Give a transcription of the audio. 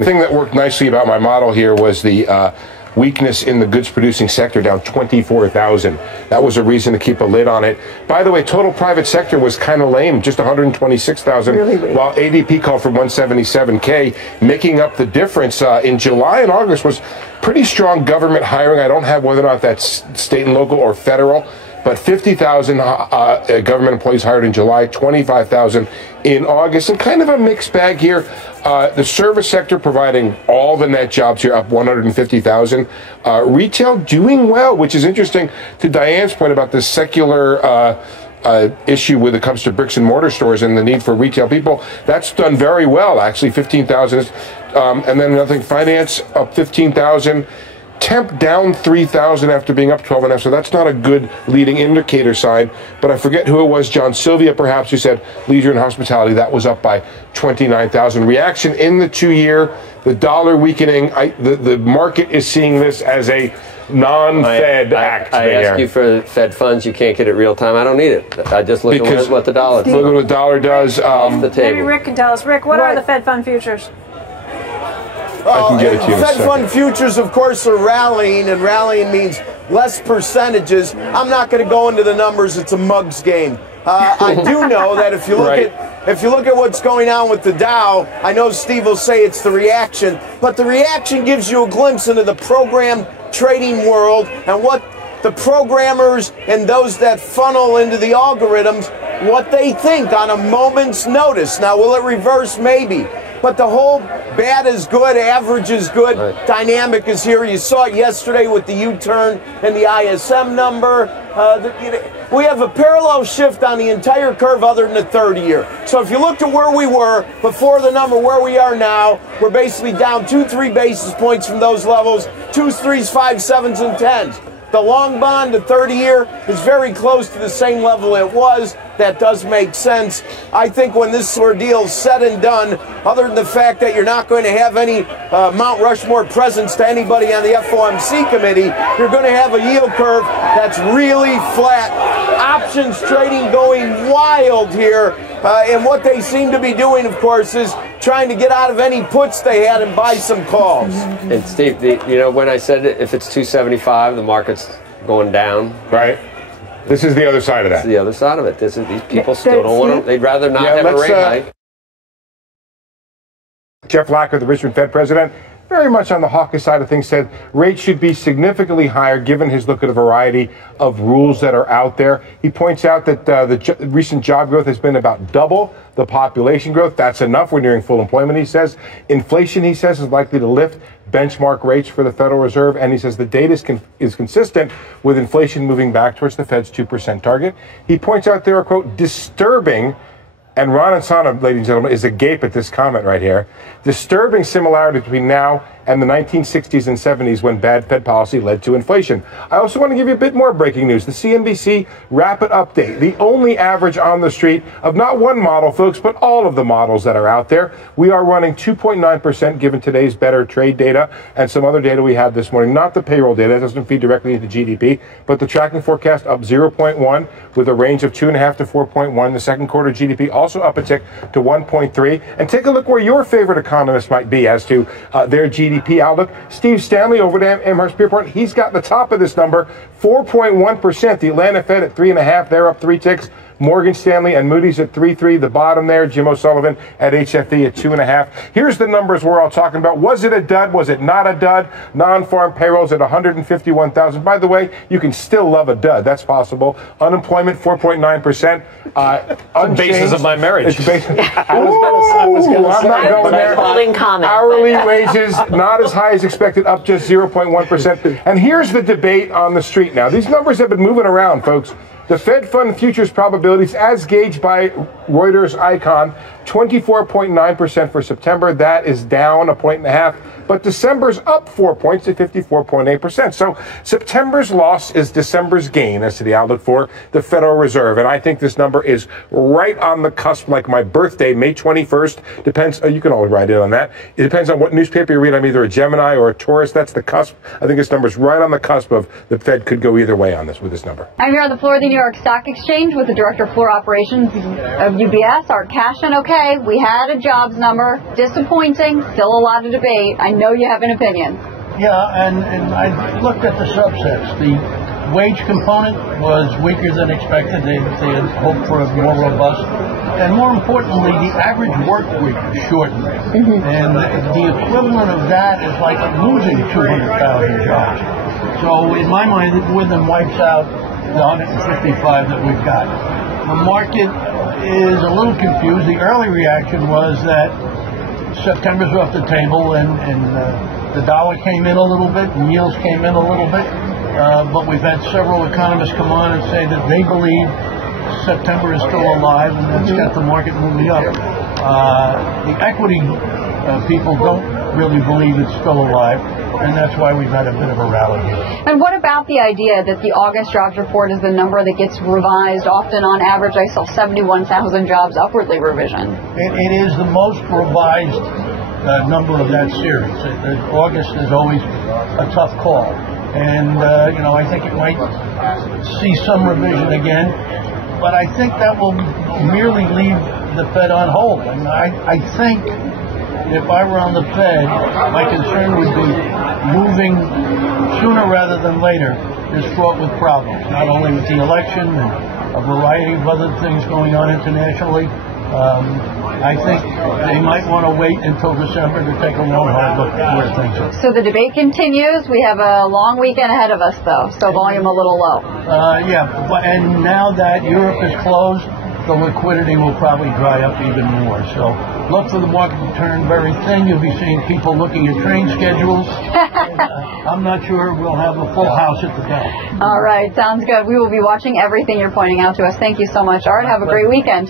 The thing that worked nicely about my model here was the weakness in the goods-producing sector, down 24,000. That was a reason to keep a lid on it. By the way, total private sector was kind of lame, just 126,000, really, while ADP called for 177K, making up the difference. In July and August was pretty strong government hiring. I don't have whether or not that's state and local or federal, but 50,000 government employees hired in July, 25,000 in August, and kind of a mixed bag here. The service sector providing all the net jobs here, up 150,000. Retail doing well, which is interesting to Diane's point about the secular issue when it comes to bricks and mortar stores and the need for retail people. That's done very well, actually, 15,000. And then I think finance up 15,000. Temp down 3,000 after being up 12.5, so that's not a good leading indicator sign. But I forget who it was, John Sylvia perhaps, who said leisure and hospitality, that was up by 29,000. Reaction in the 2-year, the dollar weakening, the market is seeing this as a non-Fed act. I ask you for Fed funds, you can't get it real time. I don't need it. I just look at what the dollar does. Look at what the dollar does. Off the table. Maybe Rick can tell us. Rick, what are the Fed fund futures? Fed fund futures, of course, are rallying, and rallying means less percentages. I'm not going to go into the numbers. It's a mug's game. I do know that if you look at what's going on with the Dow, I know Steve will say it's the reaction, but the reaction gives you a glimpse into the program trading world and what the programmers and those that funnel into the algorithms, what they think on a moment's notice. Now, will it reverse? Maybe. But the whole bad is good, average is good, dynamic is here. You saw it yesterday with the U-turn and the ISM number. We have a parallel shift on the entire curve other than the 30-year. So if you looked at where we were before the number, where we are now, we're basically down 2-3 basis points from those levels, 2s, 3s, 5s, 7s, and 10s. The long bond, the 30-year, is very close to the same level it was. That does make sense. I think when this ordeal is said and done, other than the fact that you're not going to have any Mount Rushmore presence to anybody on the FOMC committee, you're going to have a yield curve that's really flat. Options trading going wild here. And what they seem to be doing, of course, is trying to get out of any puts they had and buy some calls. And Steve, when I said if it's 275, the market's going down. Right. This is the other side of that. This is the other side of it. These people still don't want to. They'd rather not have a rate hike. Jeff Lacker, the Richmond Fed president, very much on the hawkish side of things, said rates should be significantly higher given his look at a variety of rules that are out there. He points out that the recent job growth has been about double the population growth. That's enough. We're nearing full employment, he says. Inflation, he says, is likely to lift benchmark rates for the Federal Reserve, and he says the data is consistent with inflation moving back towards the Fed's 2% target. He points out there are, quote, disturbing, and Ron and Sana, ladies and gentlemen, is agape at this comment right here, disturbing similarity between now and the 1960s and 70s when bad Fed policy led to inflation. I also want to give you a bit more breaking news. The CNBC Rapid Update, the only average on the street of not one model, folks, but all of the models that are out there. We are running 2.9% given today's better trade data and some other data we had this morning. Not the payroll data, that doesn't feed directly into GDP, but the tracking forecast up 0.1 with a range of 2.5 to 4.1. The second quarter GDP also up a tick to 1.3. And take a look where your favorite economist might be as to their GDP outlook. Steve Stanley over at Amherst Pierpont, he's got the top of this number, 4.1%. The Atlanta Fed at 3.5, they're up 3 ticks. Morgan Stanley and Moody's at 3.3. The bottom there, Jim O'Sullivan at HFE at 2.5. Here's the numbers we're all talking about. Was it a dud? Was it not a dud? Non-farm payrolls at 151,000. By the way, you can still love a dud. That's possible. Unemployment 4.9%. On basis of my marriage. I was going to say. I'm not going there. Hourly wages not as high as expected, up just 0.1%. And here's the debate on the street now. These numbers have been moving around, folks. The Fed Fund futures probabilities, as gauged by Reuters Icon, 24.9% for September. That is down 1.5 points. but December's up 4 points to 54.8%. So September's loss is December's gain as to the outlook for the Federal Reserve. And I think this number is right on the cusp, like my birthday, May 21st. Depends, you can always write in on that. It depends on what newspaper you read. I'm either a Gemini or a Taurus. That's the cusp. I think this number's right on the cusp of the Fed could go either way on this with this number. I'm here on the floor of the New York Stock Exchange with the Director of Floor Operations of UBS, Art Cashin. Okay, we had a jobs number. Disappointing. Still a lot of debate. I know you have an opinion. Yeah, and I looked at the subsets. The wage component was weaker than expected. They had hoped for a more robust. And more importantly, the average work week shortened. And the equivalent of that is like losing 200,000 jobs. So in my mind, it more than wipes out the 155 that we've got. The market is a little confused. The early reaction was that September's off the table and the dollar came in a little bit and yields came in a little bit. But we've had several economists come on and say that they believe September is still alive, and that's got the market moving up. The equity people don't really believe it's still alive, and that's why we've had a bit of a rally here. And what about the idea that the August jobs report is the number that gets revised often on average? I saw 71,000 jobs upwardly revision. It is the most revised number of that series. August is always a tough call. And, I think it might see some revision again. But I think that will merely leave the Fed on hold. And I think if I were on the Fed, my concern would be moving sooner rather than later is fraught with problems, not only with the election and a variety of other things going on internationally. I think they might want to wait until December to take a long, hard look at where things are. So the debate continues. We have a long weekend ahead of us, though, so volume a little low. And now that Europe is closed, the liquidity will probably dry up even more. So look for the market to turn very thin. You'll be seeing people looking at train schedules. I'm not sure we'll have a full house at the Dow. All right, sounds good. We will be watching everything you're pointing out to us. Thank you so much, Art. Have a great weekend.